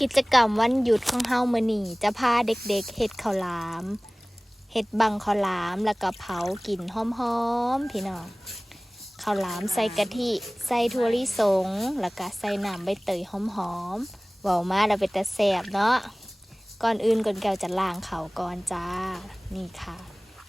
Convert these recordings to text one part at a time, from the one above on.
กิจกรรมวันหยุดของเฮามื้อนี้จะพาเด็กๆเฮ็ดข้าวหลามเฮ็ดบังข้าวหลามแล้วก็เผากินหอมๆพี่น้องข้าวหลามใส่กะทิใส่ถั่วลิสงแล้วก็ใส่น้ำใบเตยหอมๆเว้ามาแล้วเป็นตาแซ่บเนาะก่อนอื่นก่อนแก้วจะล้างเขาก่อนจ้า นี่ค่ะ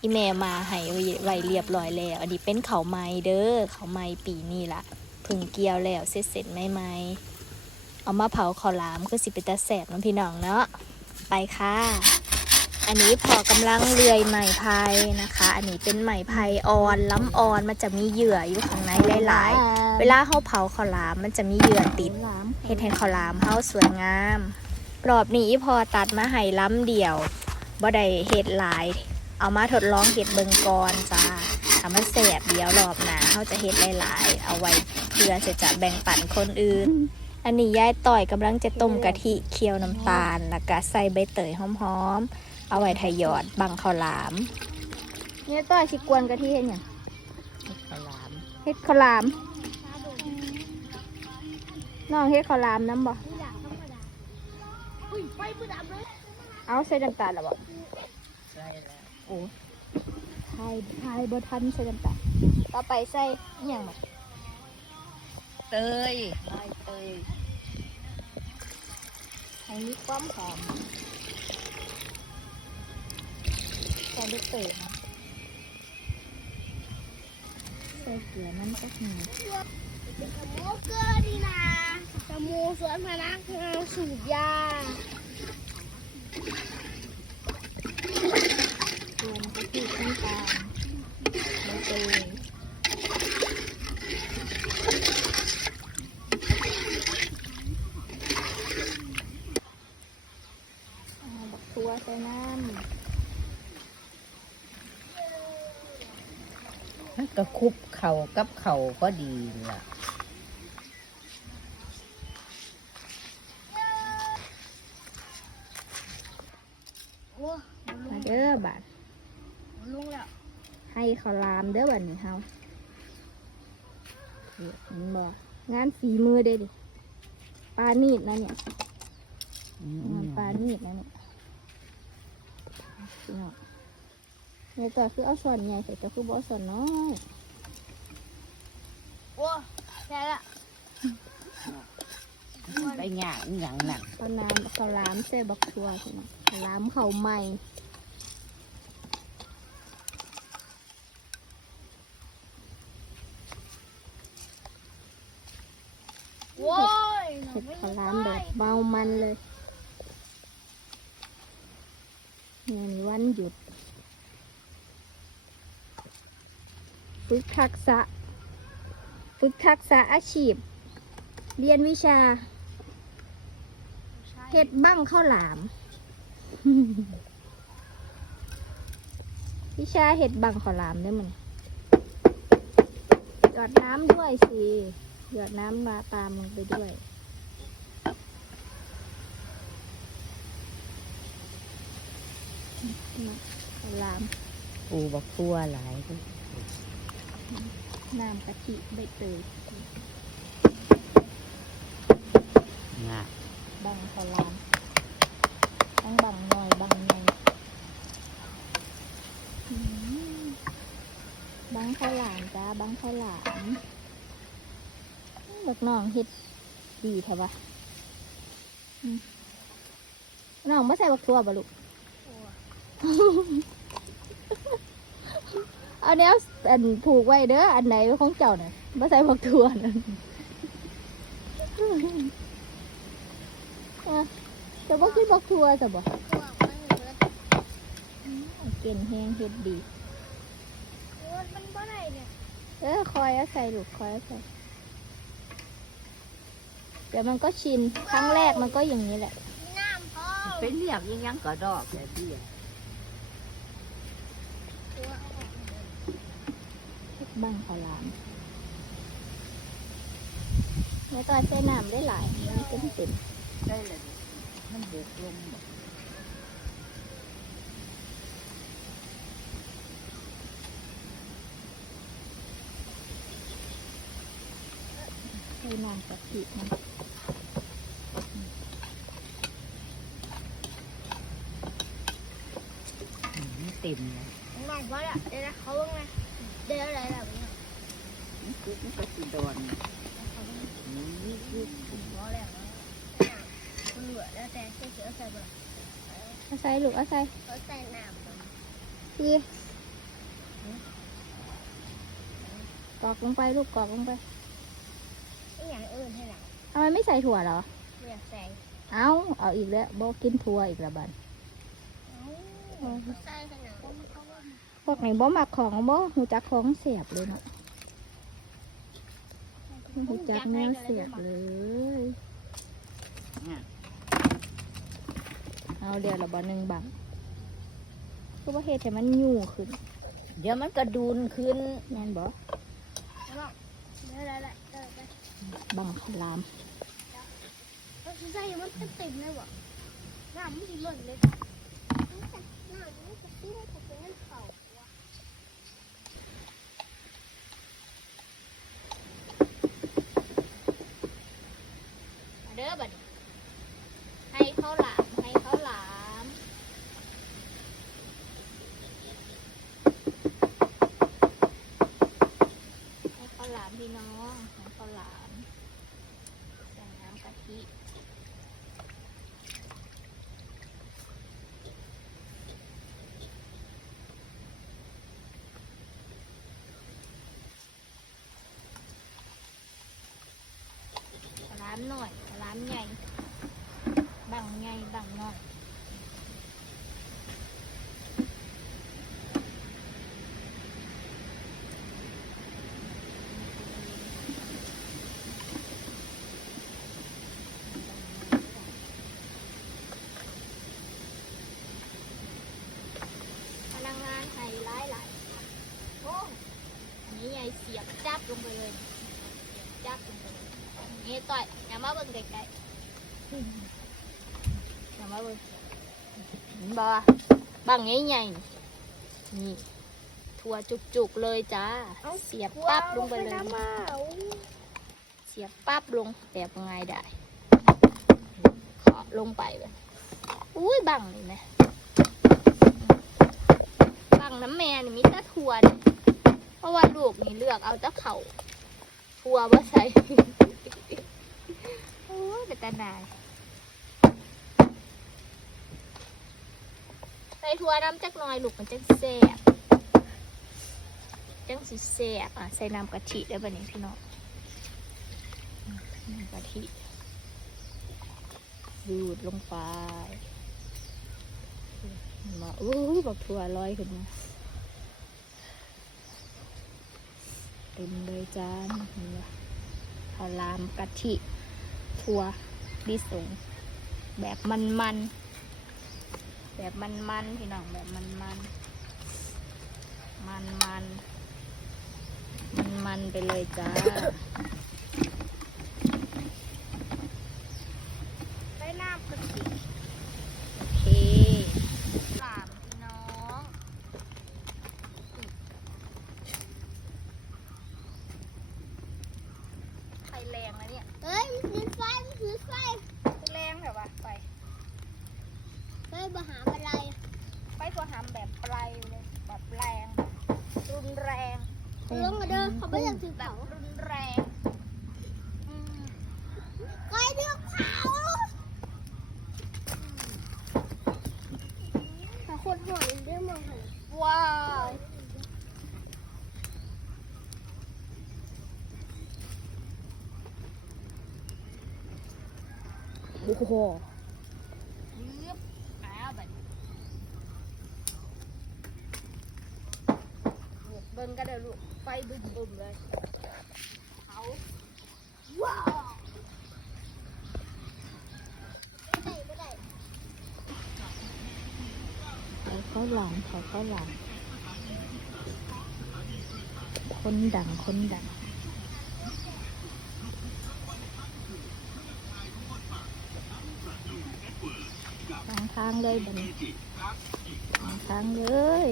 อีแม่มาให้ไว้เรียบร้อยแล้ว อันนี้เป็นเขาไม้เด้อเขาไม้ปีนี้ละเพึ่งเกี่ยวแล้วเสร็จเสร็จไม่ไหม เอามาเผาข้าวหลามคือสิเป็นตาแสบน้องพี่น้องเนาะไปค่ะ อันนี้พอกำลังเลื่อยไหมไผ่นะคะ อันนี้เป็นไหมไผ่อ่อนล้ำอ่อนมันจะมีเหยื่ออยู่ข้างในหลายๆ เวลาเขาเผาข้าวหลามมันจะมีเหยื่อติดเฮ็ดให้ข้าวหลามเฮาสวยงามรอบนี้พอตัดมาให้ล้ำเดี่ยวบ่ได้เฮ็ดหลาย เอามาทดลองเฮ็ดเบิงก่อนจ้าถ้ามันแสบเดี๋ยวรอบหนาเฮาจะเฮ็ดหลายๆ เอาไว้เพื่อจะจะแบ่งปันคนอื่น อันนี้ยายต่อยกำลังจะต้มกะทิเคี่ยวน้ำตาล แล้วก็ใส่ใบเตยหอมๆ เอาไว้ทยอดบังข้าวหลามเนี่ยต่อยสิกวนกะทิเฮ็ดหยังข้าวหลามเฮ็ดข้าวหลามน้องเฮ็ดข้าวหลามน้ำบ่เอาใส่น้ำตาลแล้วบ่ใช่แล้วโอ้ทายทายบ่ทันใส่น้ำตาลต่อไปใส่อหย่างบ่เตยใบเตย ให้มีความหอมใส่ใบเตยนะใส่เกลือมันก็หอมโมเกอร์ดีนะจมูสวนพนักงานสูบยาเกลือมันก็คือน้ำตาลใบเตยเอาบักตัวใส่น้ำ มันก็คุบเข่ากับเข่าก็ดีล่ะโอ้มาเด้อบาดลุงแล้วให้เขาวหลามเด้อบัดนี้เฮาเฮ็ดเห็นบ่งานฝีมือเด้ดิปลานีดนะเนี่ยอืมงานปลานีดนะเนี่ย พี่น้องเนี่ยตัวคือเอาส่วนใหญ่ใส่ตัวคือบ่เอาส่วนน้อยโอ้ใช่ละไปหย่างอหย่างนั่นเอาน้ำเขาวหลามใส่บักทัวพี่น้องข้าวหลามเขาใหม่โว้ยเห็ดข้าวหลามแบบเบามันเลยเนี่ยนี่วันหยุด ฝึกทักษะ ฝึกทักษะอาชีพ เรียนวิชาเห็ดบ้งข้าวหลาม วิชาเห็ดบังข้าวหลามได้มันหยอดน้ำด้วยสิหยอดน้ำมาตามลงไปด้วยข้าวหลาม ปูบักตัวหลายด้อ น้ำกะทิใบเตยงะบังข้าวหลามทั้งบังหน่อยบังหน่อยอืมบังข้าวหลามจ้าบังข้าวหลามเด็กน้องเฮ็ดดีแท้ปะอืมน้องไม่ใส่บักทั่วบะลูกเอา แนวอันผูกไว้เด้ออันไหนของเจ้าน่ะไม่ใส่บักทั่วนั่นอะจะบอกกินบักทั่วจะบอกตัวมันเหมือนเก่งแฮงเฮ็ดดีโอ้ยมันบ่ได้เนี่ยเออคอยเอาใส่ลูกคอยเอาใส่เดี๋ยวมันก็ชินครั้งแรกมันก็อย่างนี้แหละมีน้ำพอเป็นเรียกยังยังก็ดอกแต่เบี้ย บ้างค่ะลานแล้วตอนใช้น้ำได้หลายมันเป็เต็มได้เลยมันเดือดลมหมดใช้น้ำกะทินะเต็มเลยมองว่าเดี๋ยวเขาว่าไง เดี๋ยวอะไรแบบนี้มันคือมันก็สิโดนนี่คือพอแล้วมันเหลือแล้วแต่เสือใส่แบบเอาใส่ลูกเอาใส่เขาใส่น้ำคือกรอกลงไปลูกกรอกลงไปไม่อย่างอื่นให้หลังทำไมไม่ใส่ถั่วเหรอไม่อยากใส่เอาเอาอีกแล้วบอกกินถั่วอีกและบันใส่ขนาด พวกนี้บ่มักของบ่หูจักของเสียบเลยเนาะหูจักแนวเสียบเลยเนี่ยเอาเดี๋ยวละบ่หนึ่งบังคือว่าเฮ็ดให้มันยู่ขึ้น เดี๋ยวมันกระดูนขึ้นแม่นบ่เดี๋ยวอะไรเดี๋ยวอะไรบังข้าวหลามเขาใส่มันเต็มเลยวะน้ำมันหล่นเลยน้ำมันจะติ้งจะเป็นเข่า มาเด้อบัดนี้ให้เขาหลามให้ข้าวหลามให้ข้าวหลามพี่น้องให้ข้าวหลามใส่น้ำกะทิ ร้านหน่อยร้านใหญ่บังใหญ่บังน้อยพนักงานให้หลายหลายโอ้อันนี้ใหญ่เสียบจับลงไปเลยเสียบจับลงไปเลย นี่ต่อยอย่ามาเบิ่งไกลๆอย่ามาเบิ่งเห็นบ่บังใหญ่ๆนี่ถั่วจุกๆเลยจ้า เสียบปั๊บลงไปเลย เสียบปั๊บลงแบบง่ายได้เคาะลงไปเลยอุ้ยบังนี่นะบังน้ำแม่นี่มีแต่ถั่วนี่เพราะว่าลูกนี่เลือกเอาแต่เข่า ถั่วว่าใส่โอ้ยแต่หนายใส่ถั่วน้ำจักหน่อยลูกมันจังแซ่บจังสิแซ่บอะใส่น้ำกะทิได้ป่ะนี่พี่น้องน้ำกะทิดูดลงไปมาอุ้บอกถั่วลอยขึ้นมา เต็มเลยจ้านี่นะข้าวลามกะทิถั่วบิสงแบบมันมันแบบมันมันพี่น้องแบบมันมันมันมันมันมันไปเลยจ้า ได้น้ำกะทิ โอเคสามพี่น้องไฟแรงนะเนี่ย เฮ้ยมันถือไฟมันถือไฟ แรงแบบว่าไฟ เฮ้ยมาหาอะไรไฟตัวหำแบบไกลเลยแบบแรงรุนแรงลงมาเด้อเขาไม่อยากถือแบเผาบรุนแรงอืมก้อยเดือกเผาถ้าคนหัวมันเรื่องมองหันว้าวโอ้โหยืบแล้วแบบ ลูกเบิ้งก็ได้ลูกไฟบึ้มบึมเลยเขาว้าวไม่ได้ไม่ได้เขาเข้าหลังเขาเข้าหลังคนดังคนดังทางทางเลยบันทางทางเลย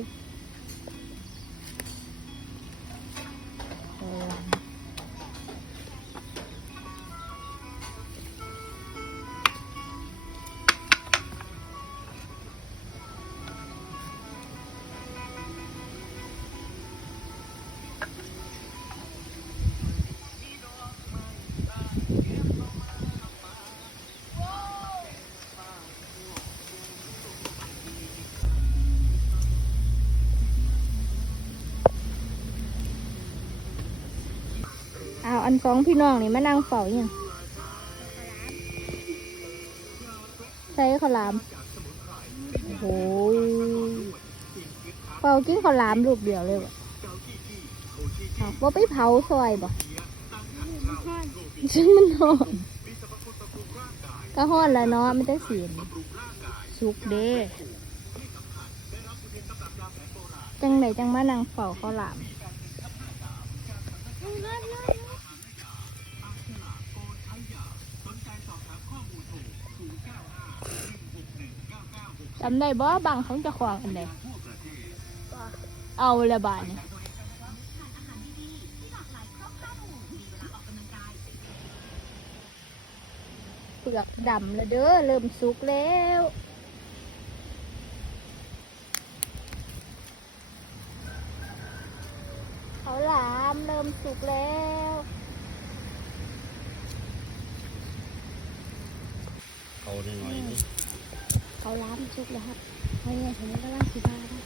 สองพี่น้องนี่มานั่งเฝ้าอหยังใส่ข้าวหลาม โอ้โหเฝ้ากินข้าวหลามลูกเดียวเลยวะเอาไปเผาซอยบ่ซึ่งมันหอนก็หอนแล้วเนาะไมันจะเสียนสุกเด้จังไหนจังมานั่งเฝ้าข้าวหลาม จำได้บ่บังของเจ้าของอันใดเอาละบาทนี่เปลือกดำแล้วเด้อเริ่มสุกแล้วเขาหลามเริ่มสุกแล้วเขาหน่อย เขาล้ามสุกแล้วครับวันนี้ผมก็ล้างสีบ้าครับ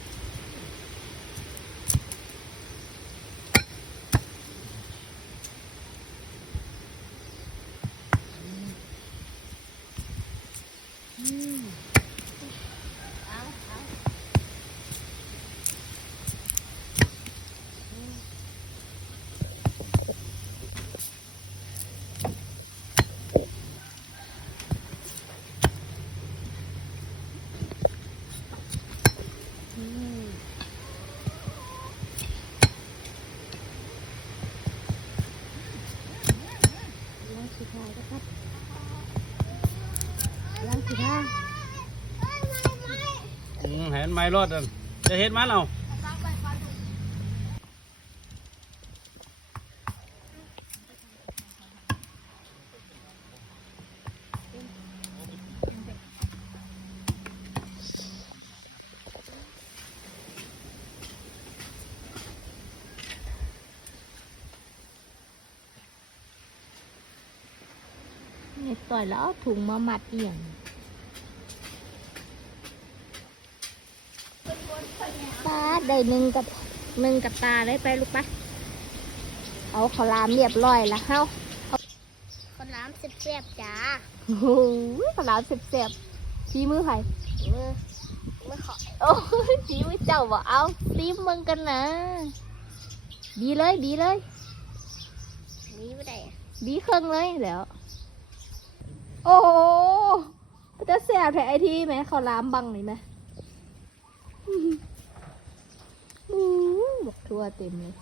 ล้างสีท้าย นะครับล้างสีท้ายอืมเห็นไหมรถอะจะเห็นมันเอา นี่ ต่อยแล้วเอาถุงมามัดเอียงตาได้หนึ่งกับหนึ่งกับตาได้ไปลูกปะเอาขาวหลามเรียบร้อยแล้วเฮ้าคนน้ำเสียบๆจ้าโอ้โหขาวหลามเสียบๆฝีมือใครมือมือขอโอ้ยฝีมือเจ้าบอกเอาซีมมึงกันนะดีเลยดีเลยนี้ไม่ได้อะดีเครื่องเลยแล้ว โอ้จะแสบแท้ไอที่ไหมเขาล้ามบังหน่อยไหมอู้บอกทั่วเต็มเลย